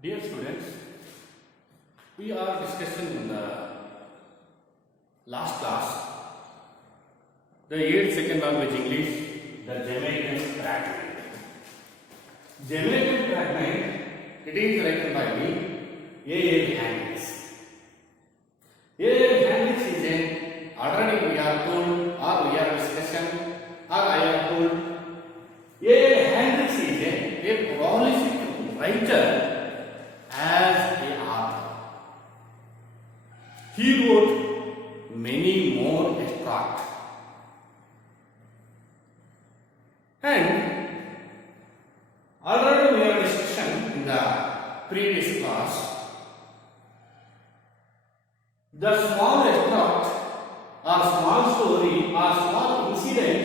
Dear students, we are discussing in the last class the 8th second language English, the Jamaican fragment. Jamaican fragment, it is written by me, A.L. Hendricks. A.L. Hendricks is an already we are told or we are discussing or I am told. A.L. Hendricks is a prolific writer as a author. He wrote many more extracts. And already we are discussing in the previous class the small extract or small story or small incident,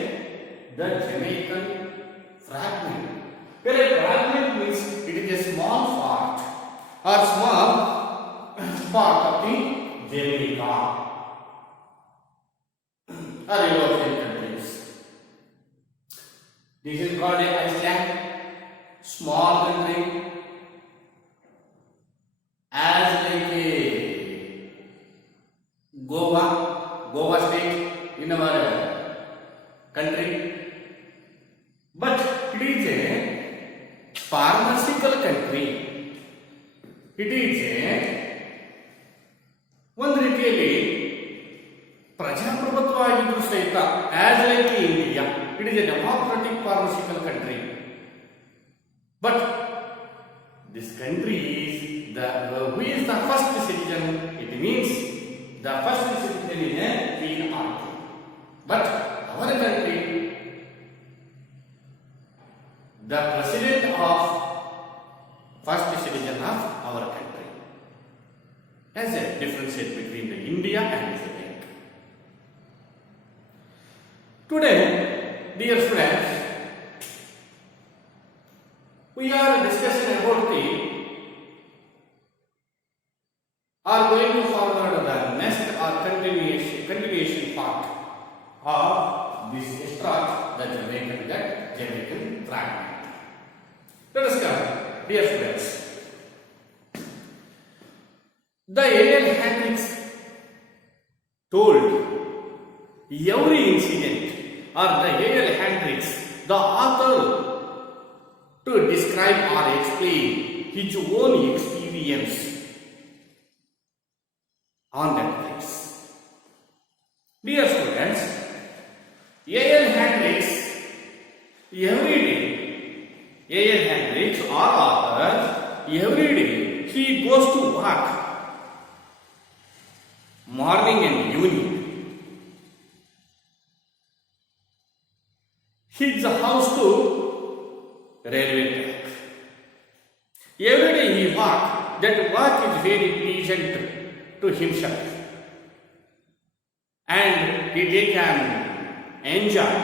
the Jamaican fragment. Where a fragment means it is a small part or small part of the Jamaica or European countries. This is called a Iceland, small country, as like a Goa state in our country. But it is a pharmaceutical country. It is ಒಂದು ರೀತಿಯಲ್ಲಿ ಪ್ರಜಾಪ್ರಭುತ್ವ ಆಗಿದ್ರು ಸಹಿತ as like India it is a democratic ಫಾರ್ಮಸಿಕಲ್ country. But this country is the who is the first citizen, it means the first citizen in a queen art. But our country the president of first citizen of our country has a differentiate between the India and Jamaica. Today, dear friends, we are discussing about the are going to forward the next or continuation part of this extract, the Jamaican fragment. Let us come, dear friends. The A.L. Hendricks told every incident, or the A.L. Hendricks, the author, to describe or explain his own experience on that place. Dear students, A.L. Hendricks every day, A.L. Hendricks or author, every day he goes to work, morning and evening. His house to railway track. Every day he walk. That walk is very pleasant to himself, and he can enjoy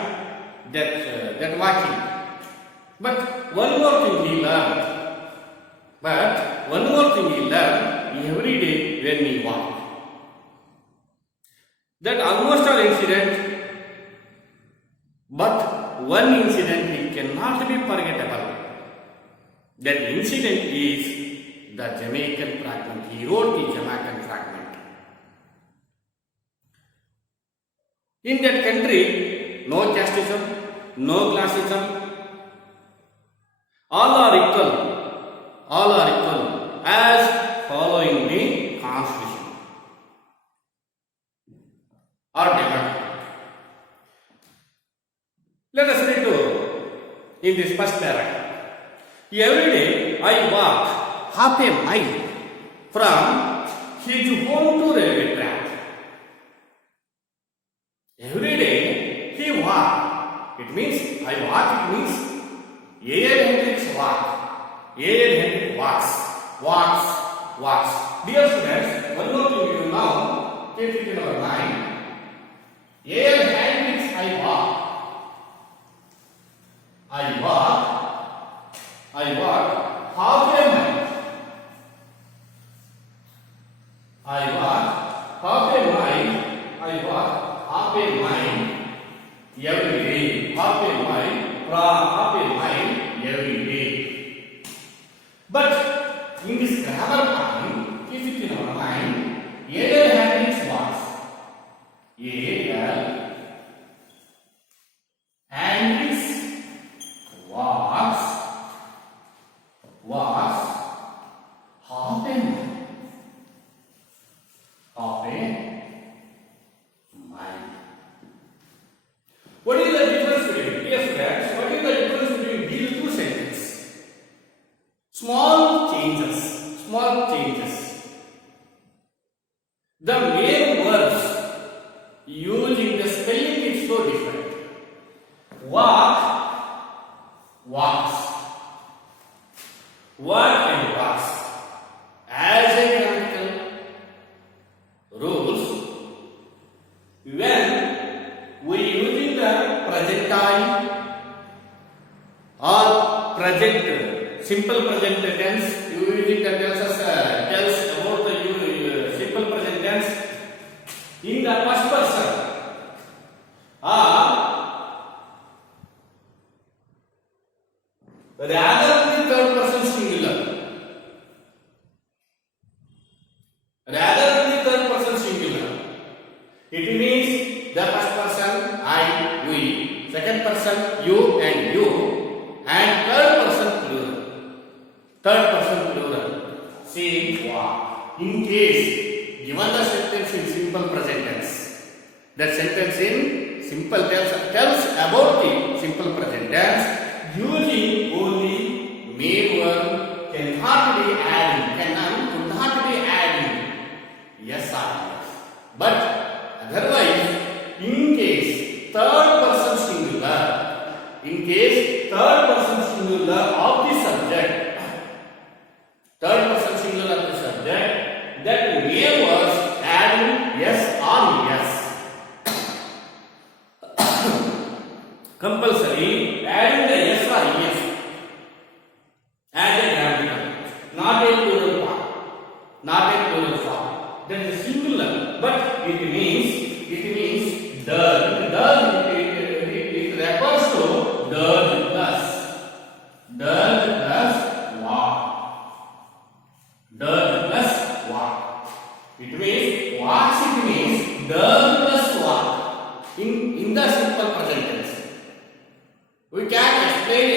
that walking. But one more thing he learned every day when he walked. That almost all incident, but one incident he cannot be forgettable. That incident is the Jamaican fragment. He wrote the Jamaican fragment. In that country, no casteism, no classism, all are equal as following the constitution or democracy. Let us read in this first paragraph. Every day I walk half a mile from his home to railway track. Every day he walk. It means I walk. It means A.L. Hendricks walk. A.L. Hendricks walks. Dear students, one more thing you now keep it in our mind. A.L. Hendricks I walk half a mile. I walk half a mile every day. Half a mile every day. But in this Small changes. Small changes. The main words used in the spelling is so different. Walk, walks. Work and walks. As a grammatical rules, when we using the present time or present simple present tense, using the tells about the simple present tense in the first person or rather than the third person singular. Rather than the third person singular. It means the first person I, we, second person you and you, and third person plural. Third person plural. See, wow. In case given the sentence in simple present tense, that sentence in simple tells about the simple present tense using only main verb cannot be adding, could not be adding yes or yes. But otherwise, in case third person singular, of the subject, that main was adding yes or yes. Compulsory adding the yes or yes as a grammatical, not a plural form. That is singular, but it means does. It refers to does plus walk. Does plus walk. It means walks. It means does plus walk in the simple present tense. We can explain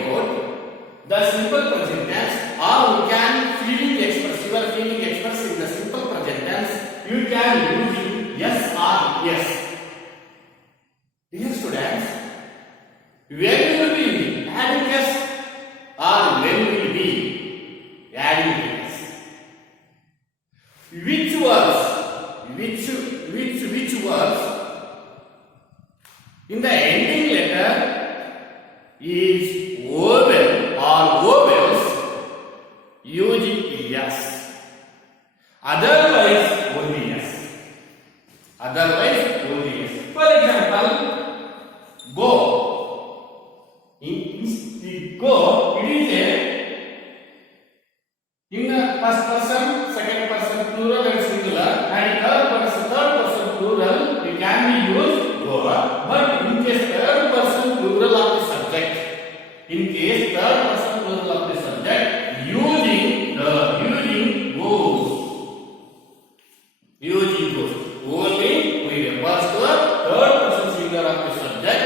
about the simple present tense, or we can feeling express in the simple present tense. You can use yes or yes. Dear students, when will be adding yes or when will be adding yes? Which words in the ending letter is vowel or vowels using yes. Otherwise only yes. For example, go. In go, it is in the first person, second person plural and singular, and third person plural, it can be used go. But in case third person plural of the subject, using goes. Only we refers to a third person singular of the subject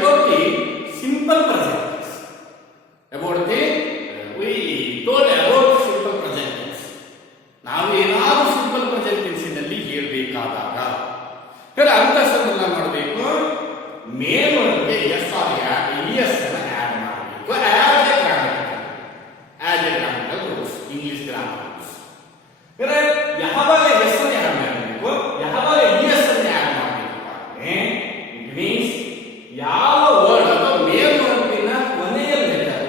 about the simple present tense. We told about simple present tense. Now we have simple present tense ನಲ್ಲಿ ಹೇಳಬೇಕಾದಾಗ ಅಂತಸನ್ನೆಲ್ಲ ಮಾಡಬೇಕು. Main ಒಳಗೆ S R S ಅನ್ನು add ಮಾಡಬೇಕು as A grammatical rules, English grammar rules. ಯಾವಾಗ S ಅನ್ನು add ಮಾಡಬೇಕು, ಯಾವಾಗ S ಅನ್ನು ಆಡ್ ಮಾಡಬೇಕು ಅಂದ್ರೆ ಇಟ್ ಮೀನ್ಸ್ ಯಾವ ವರ್ಡ್ ಅಥವಾ ಮೇನ್ ವರ್ಡಿನ ಕೊನೆಯ ಲೆಟರ್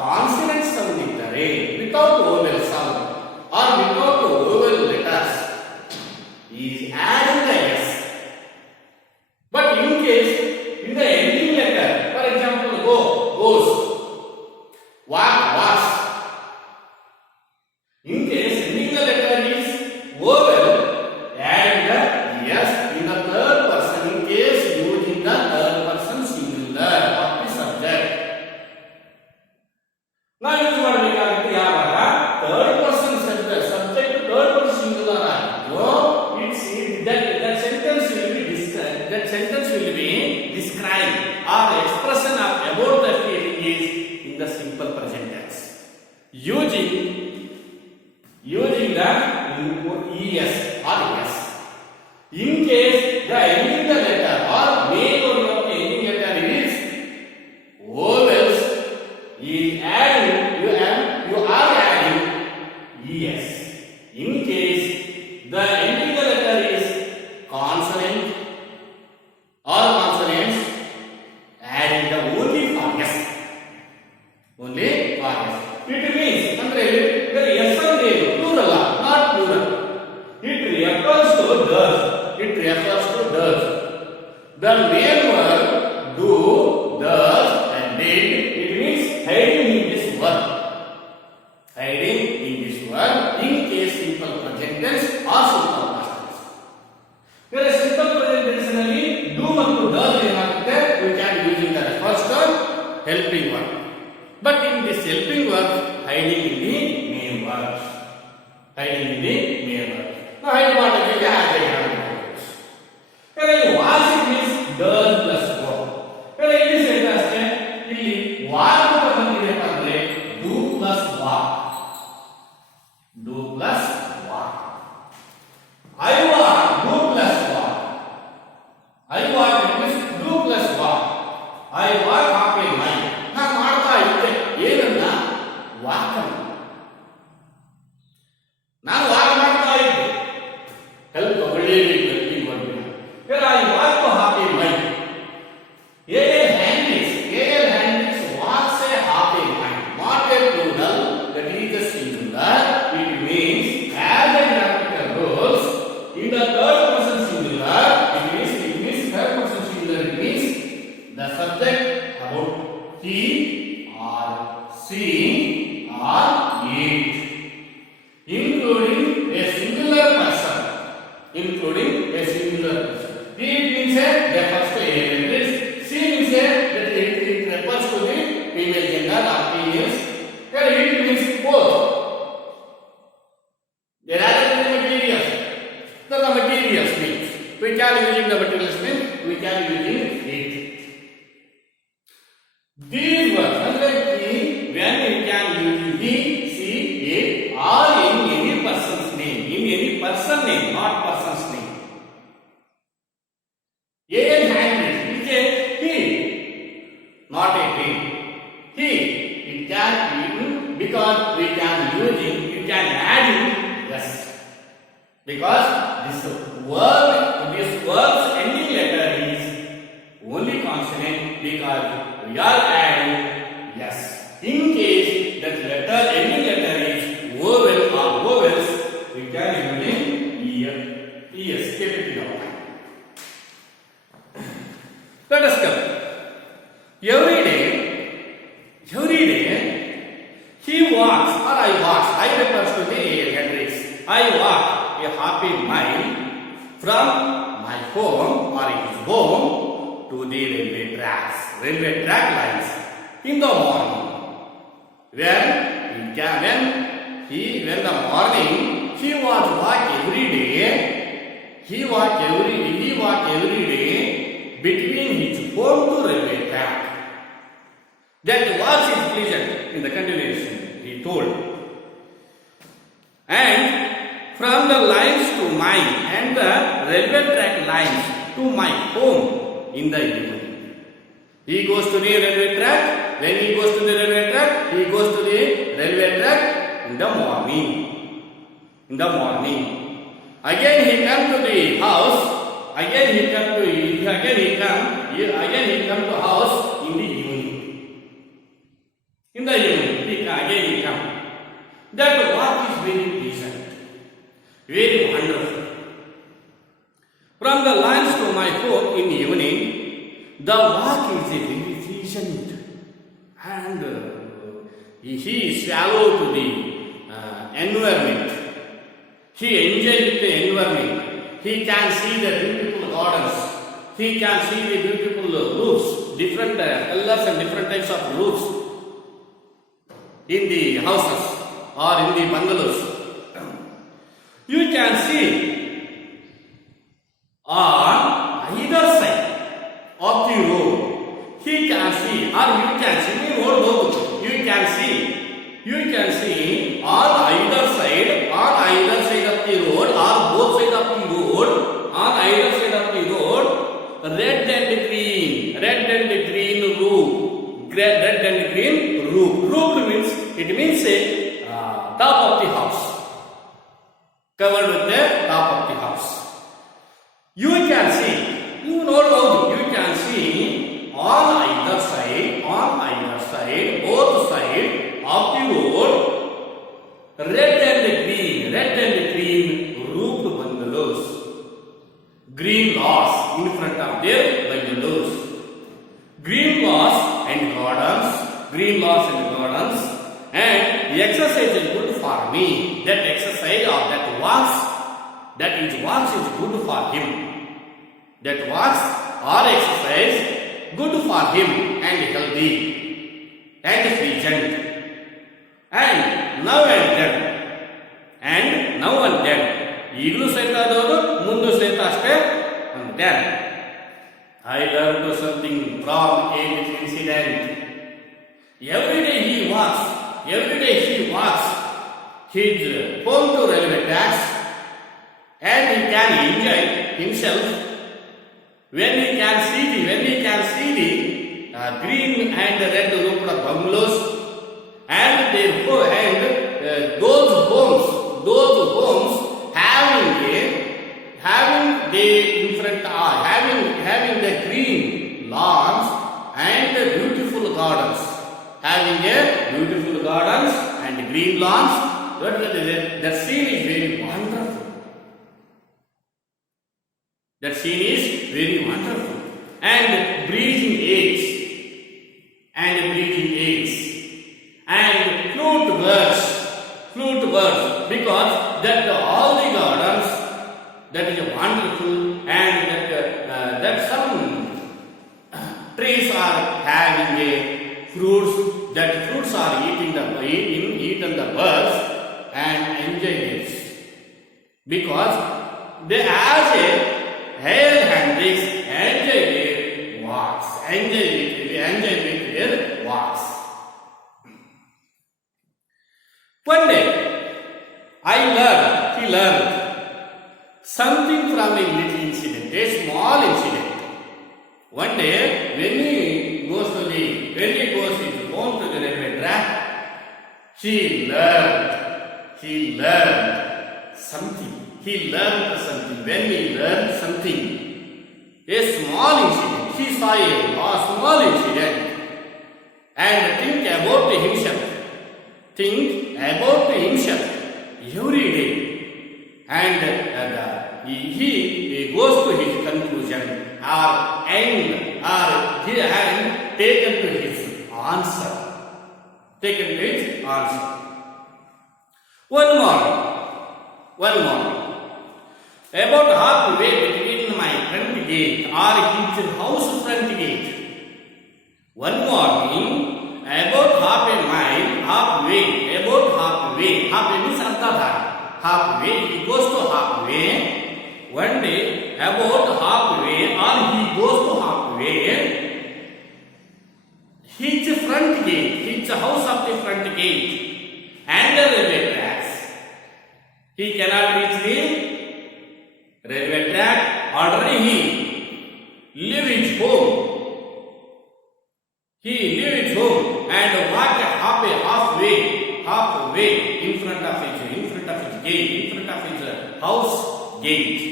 ಕಾನ್ಸನೆಂಟ್ ಸೌಂಡ್ ಇದ್ದರೆ without ವೋವೆಲ್ sound or without vowel letters is adding the s. But in case in the ending letter, for example, go, goes, walk, walks. In case ending the letter is vowel, add the s in the third person. In case using the third person singular of the subject. Now use ಮಾಡಬೇಕಾಗುತ್ತೆ ಯಾವಾಗ third person subject third person singular ಆಗಿದ್ದು that sentence will be described or the expression of about the feeling is in the simple present tense using the es or or yes. In case the ending the letter or main body of the ending letter is vowels, you are adding es. In case the ending the letter is consonant or consonants, adding the only for yes. Only for yes. It means andre there yes ande plural not plural. It refers to does. It refers to does. The main verb do, does and did. It means hiding in this verb. Hiding in this verb in case simple present tense or simple past tense. Whereas simple present tense ನಲ್ಲಿ do ಮತ್ತು does ಏನಾಗುತ್ತೆ, we can using the first helping verb. But in this helping verb, hiding in the main verb. Hiding in the main verb. Now hide ಮಾಡೋದಕ್ಕೆ ಹಾಗೆ ಮಾಡಬೇಕು. ಇಲ್ಲಿ was it means does plus verb. ಇಲ್ಲಿ set ಅಷ್ಟೇ, ಇಲ್ಲಿ was ಅಂತ ಬಂದಿದೆ ಅಂದ್ರೆ do plus was. Do plus was. I was do plus was. I was means do plus was. I was happy my. ನಾನು ಮಾಡ್ತಾ ಇದ್ದೆ ಏನನ್ನ ವಾಕ್. ನಾನು ವಾಕ್ ಮಾಡ್ತಾ ಇದ್ದೆ. ಹೆಲ್ಪ್ ತಗೊಳ್ಳೇಬೇಕು helping word. I was happy my. AL handles walks a happy mind. Not a plural, that is a singular. It means as a grammatical rules in the third person singular. It means third person singular. It means the subject about he or she or it, including a singular person. Including a singular person. It means refers to a gender. She means that it refers to the female gender or females. And it means both. There are the materials. The materials means we can using the materials means we can using it. These words when we can use he, she, it or in any person's name. In any person name, not person's name. AL handles, it is he, not a he. He, it can be because we can using, you can add in yes. Because this word's ending letter is only consonant because we are adding yes. In case that letter ending letter is vowel or vowels, we can using es. Keep it in our mind. Let us come. Every day, he walks or I walks. I refers to the Hendrix. I walk a happy mind from my home or his home to the railway tracks, railway track lines in the morning. When the morning he was walk every day. He walk every day between his home to railway track. That was his pleasure. In the continuation, he told. And from the lines to mine and the railway track lines to my home in the evening. He goes to the railway track. When he goes to the railway track, he goes to the railway track in the morning. Again he come to the house. Again he come to house in the evening. Again he come. That walk is very pleasant, very wonderful. From the lines to my home in the evening, the walk is very pleasant, and he is shallow to the environment. He enjoys the environment. He can see the beautiful gardens. He can see the beautiful roofs, different colors and different types of roofs in the houses or in the bungalows. You can see on either side of the road. He can see or you can see. You can see on either side of the road or both sides of top of the house. You can see, you ನೋಡಬಹುದು, you can see on either side, both sides of the road, red and green roofed bungalows, green laws in front of their bungalows, green laws and gardens, and the exercise is good for me. That exercise or that walks is good for him. That walks or exercise good for him and healthy and pleasant. And now and then ಈಗಲೂ ಸಹಿತ ಅದವರು ಮುಂದೂ ಸಹಿತ ಅಷ್ಟೇ and then I learned something from a little incident. Every day he walks his home to railway tracks, and he can enjoy himself when he can see the green and red roofed bungalows and those homes having the in front having the green lawns and beautiful gardens, and green lawns. That scene is very wonderful. And breathing eggs and flute birds, because that all the gardens that is wonderful, and that some trees are having a fruits. That fruits are eaten the birds and enjoy this, because they as a hair handles enjoy their walks. One day, he learned something from a little incident, a small incident. One day, when he goes his home to the railway track, he learned something. When he learned something, a small incident, he saw a small incident, and think about himself every day, and he goes to his conclusion or taken to his answer. One morning, about halfway between my front gate or his house front gate. One morning, about halfway, halfway means halfway, he goes to halfway. One day, about halfway, or he goes to halfway, his house of the front gate and the railway tracks. He cannot reach the railway track. Already he leave his home. And walk halfway in front of his gate, in front of his house gate.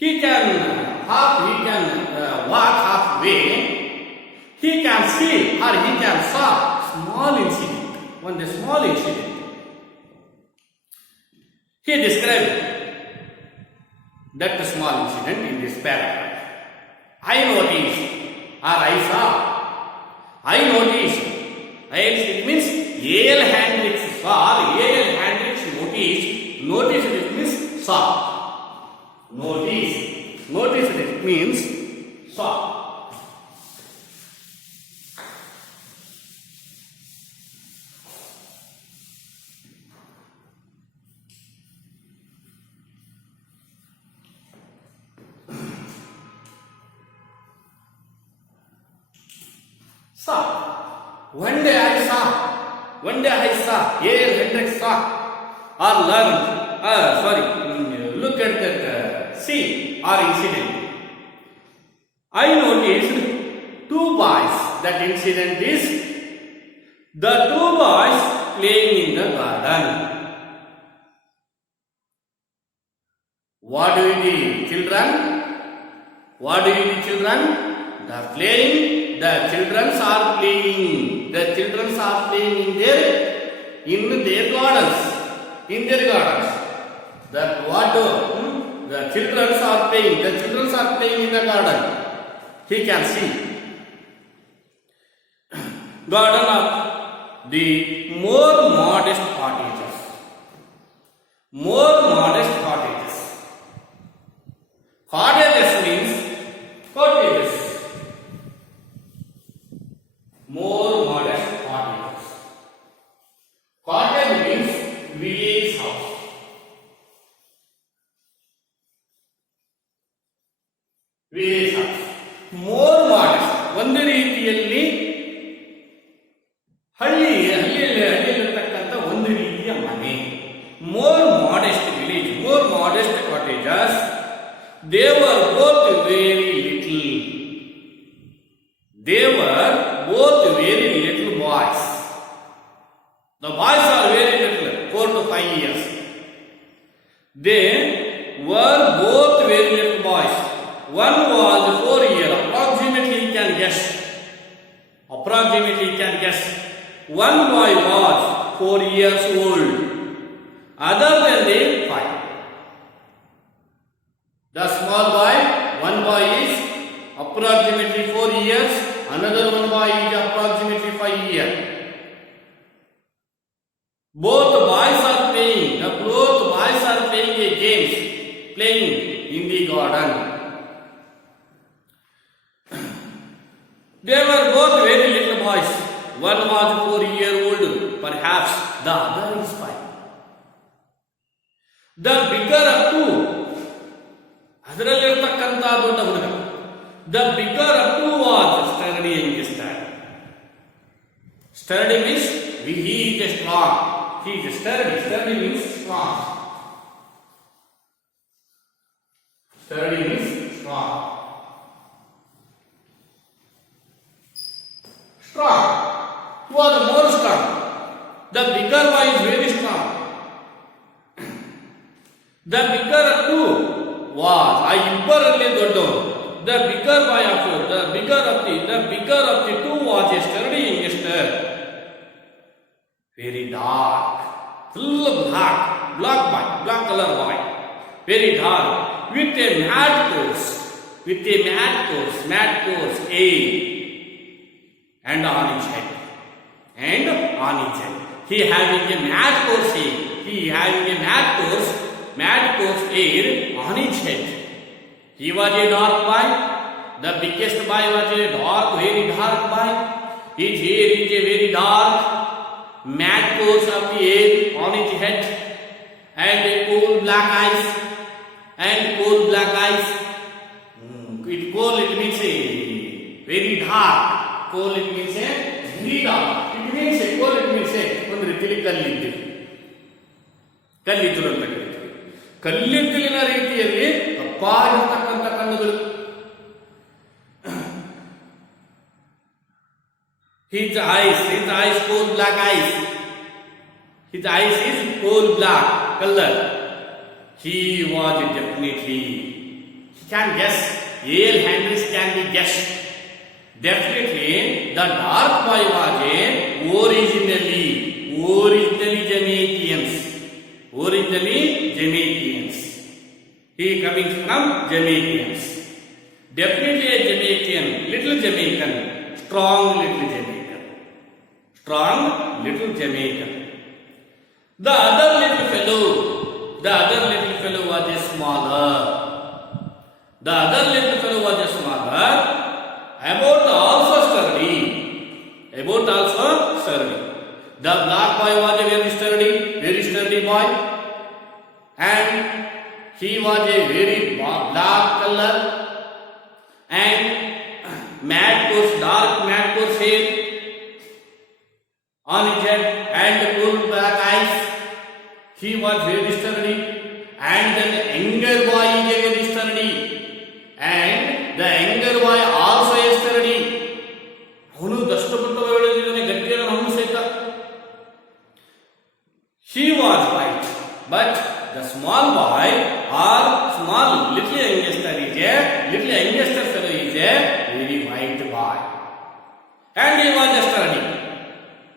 He can walk halfway. He can see or he can saw small incident. He described that small incident in this paragraph. I noticed or I saw. It means A.L. Hendricks saw. A.L. Hendricks noticed it means saw. Notice it means saw. One day I saw. A.L. Hendricks saw or learned. Look at that scene or incident. I noticed two boys. That incident is the two boys playing in the garden. What do the children? What do the children? The playing. The children are playing. The children are playing in their gardens. In their gardens. That what do? The children are playing. The children are playing in the garden. He can see. Garden of the more modest cottages. More modest cottages. Cottages means cottages. More modest cottages. Cottage means village house. Village house. More modest. ಒಂದು ರೀತಿಯಲ್ಲಿ ಹಳ್ಳಿಯಲ್ಲಿರತಕ್ಕಂಥ ಒಂದು ರೀತಿಯ ಮನೆ. More modest village, more modest cottages. They were both very little. They were both very little boys. The boys are very little, 4 to 5 years. They were both very little boys. One was 4 years. Approximately you can guess. Approximately you can guess. One boy was 4 years old. Other than the 5. The small boy, one boy is approximately 4 years. Another one boy is approximately 5 years. Both boys are playing. Both boys are playing a games, playing in the garden. They were both very little boys. One was 4 years old, perhaps the other is 5. The bigger of two, ಅದರಲ್ಲಿರ್ತಕ್ಕಂಥ ದೊಡ್ಡ ಹುಡುಗ, the bigger of two was sturdy youngster. Sturdy means he is strong. He is sturdy. Sturdy means strong. Sturdy means strong. Strong. Who was more strong? The bigger one is very strong. The bigger of two was ಇಬ್ಬರಲ್ಲಿ ದೊಡ್ಡವನು. The bigger of the two was a sturdy youngster. Very dark, full of black color boy. Very dark, with a mad course, A, and on his head. He having a mad course A. He having a mad course air on his head. He was a dark boy. The biggest boy was a very dark boy. His hair is a very dark, mad course of the air on his head, and coal black eyes. It means a very dark. Coal it means a very dark. It means a coal it means a ಒಂದು ರೀತಿಯಲ್ಲಿ ಕಲ್ಲಿದ್ದಲು ಅಂತ ಕರೀತೀವಿ. ಕಲ್ಲಿದ್ದಲಿನ ರೀತಿಯಲ್ಲಿ ಕಪ್ಪಾಗಿರ್ತಕ್ಕಂಥ ಕಣ್ಣುಗಳು. His eyes coal black eyes. His eyes is coal black color. He was definitely, he can guess, Yale Hendricks can be guessed. Definitely the dark boy was originally Jamaican. He coming from Jamaicans. Definitely a Jamaican, little Jamaican, strong little Jamaican. The other little fellow was a smaller. About also sturdy. The black boy was a very sturdy boy, and he was a very black color and dark mad course hair on his head and cool black eyes. He was very sturdy, and the younger boy is very sturdy, and the younger boy also is sturdy. ಅವನು ದಷ್ಟಪುಟ್ಟವ ಹೇಳಿದ್ದಾನೆ, ಗಟ್ಟಿಯಾದ ಅವನು ಸಹಿತ. He was white, but the small boy or and he was a sturdy,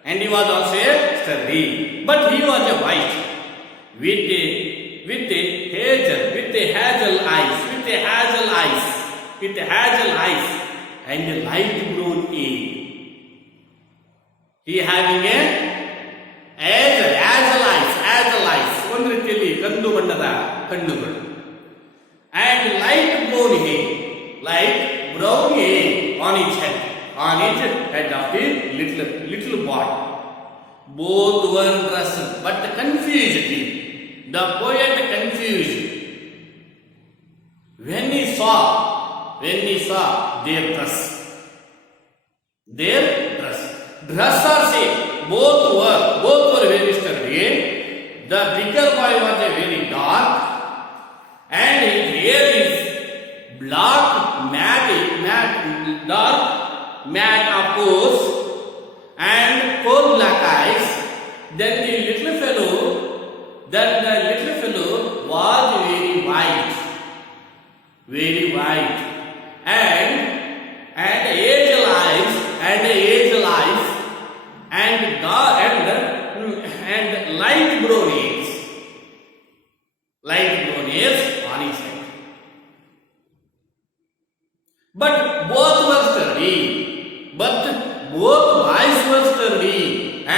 and he was also a sturdy, but he was a white with a hazel eyes and a light brown egg. He having a hazel eyes, ಒಂದು ರೀತಿಯಲ್ಲಿ ಕಂದು ಬಣ್ಣದ ಕಣ್ಣುಗಳು, and light brown hair on his head of the little boy. Both were dressed, but confused. The poet confused when he saw their dress. Dress are same. Both were very sturdy. The bigger boy was a very dark, and his hair is black, matte of course, and coal black eyes. Then the little fellow was very white, and hazel eyes, and light brown hairs on his head. But both boys were sturdy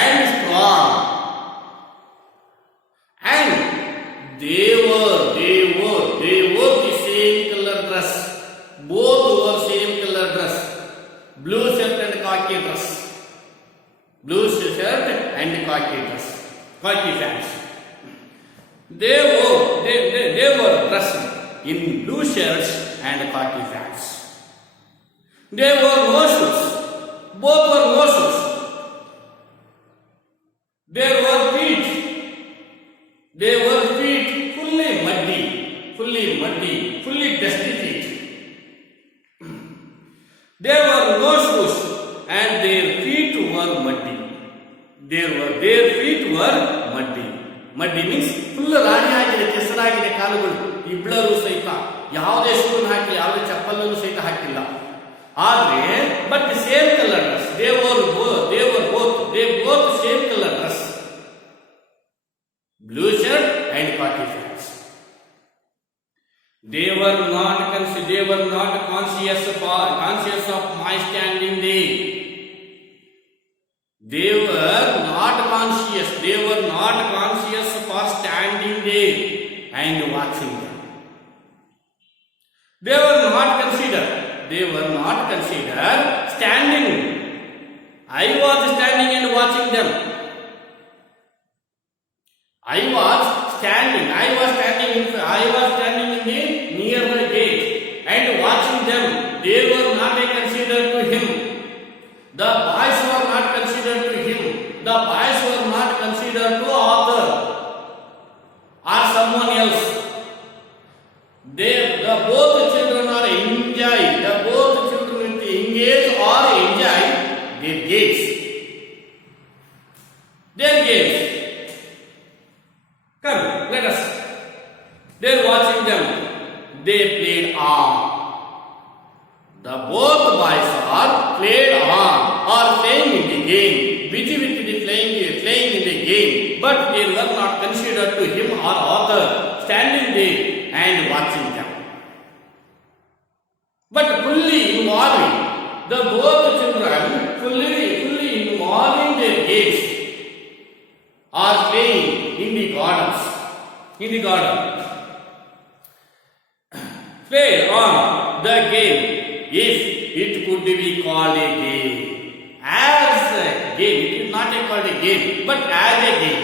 and strong, and they wore the same color dress. Both wore same color dress, blue shirt and khaki pants. They were dressed in blue shirts and khaki pants. They wore no shoes. Both were no shoes. There were feet fully muddy, fully dusty feet. There were no shoes, and their feet were muddy. Their feet were muddy. Muddy means full ರಾಡಿ ಆಗಿದೆ, ಕೆಸರಾಗಿದೆ ಕಾಲುಗಳು. ಇಬ್ಬರು ಸಹಿತ ಯಾವುದೇ soon ಹಾಕಿ ಯಾವುದೇ ಚಪ್ಪಲನ್ನು ಸಹಿತ ಹಾಕಿಲ್ಲ. ಆದರೆ but same colour dress. They both same color dress, blue shirt and khaki pants. They were not conscious of my standing there. They were not conscious for standing there and watching them. They were not considered standing. I was standing and watching them. I was standing in the nearby gate and watching them. They were not considered to him. The boys were not considered to him. The boys were not considered to author or someone else. The both children are engaged. The both children engage or enjoy their games. Come, let us. They're watching them. They played on. The both boys are played on or playing in the game, busy with the playing in the game, but they were not considered to him or author, standing there and watching them. But fully involving, the both children fully involving their games or playing in the garden. Play on the game, if it could be called a game. As a game, it is not called a game, but as a game.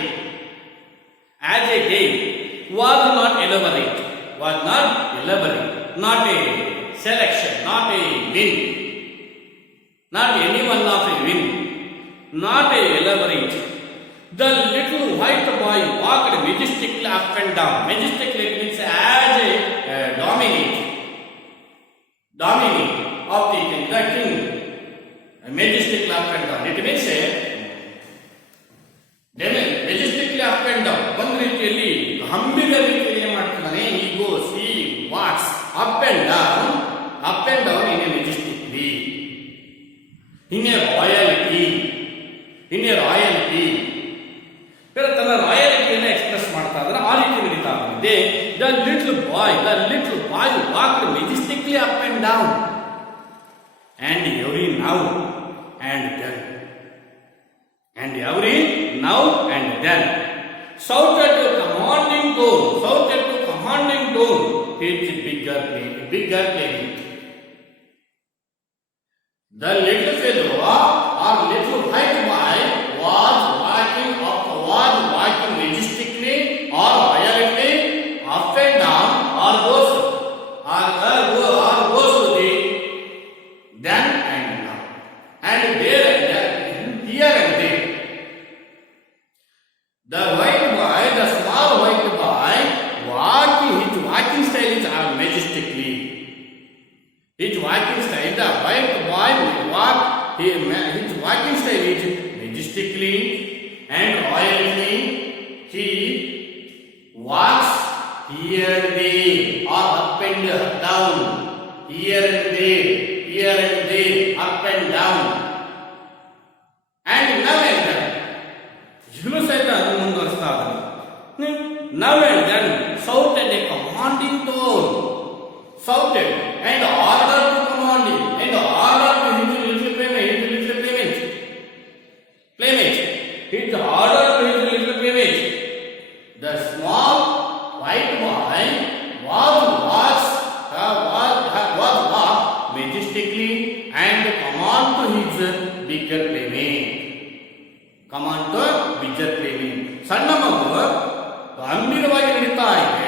Was not elaborate, not a selection, not a win, not any one of a win, not a elaborate. The little white boy walked majestically up and down. Majestically means as a dominate of the king. Majestically up and down. It means majestically up and down. ಒಂದು ರೀತಿಯಲ್ಲಿ ಹಂಬಿದ ರೀತಿಯಲ್ಲಿ ಏನು ಮಾಡ್ತಾನೆ, he goes, he walks up and down in a majestic way. in a royalty, in a royalty. ಬೇರೆ ತನ್ನ ರಾಯಲ್ಟಿಯನ್ನು express ಮಾಡ್ತಾ ಇದ್ದಾರೆ, ಆ ರೀತಿ ನಡೀತಾ ಇದೆ. The little boy walked majestically up and down and every now and then, and every now and then shouted to commanding tone his bigger planet. The little fellow or little white boy was walking majestically or violently up and down or goes to the then and now and there and there, here and there. The small white boy, his walking style is majestically. His walking style, the white boy his walking style is majestically and royally. He walks here and there, or up and down, here and there, up and down, and now and then. ಈಗಲೂ ಸಹಿತ ಅದು ಮುಂದುವರಿಸ್ತಾ ಇದ್ದಾರೆ. Now and then shouted a commanding tone, shouted and ordered to commanding, and ordered to his little playmate, his order to his little playmate. The small white boy was majestically and command to his bigger playmate. ಸಣ್ಣ ಮಗು ಗಂಭೀರವಾಗಿ ನಡೀತಾ ಇದೆ.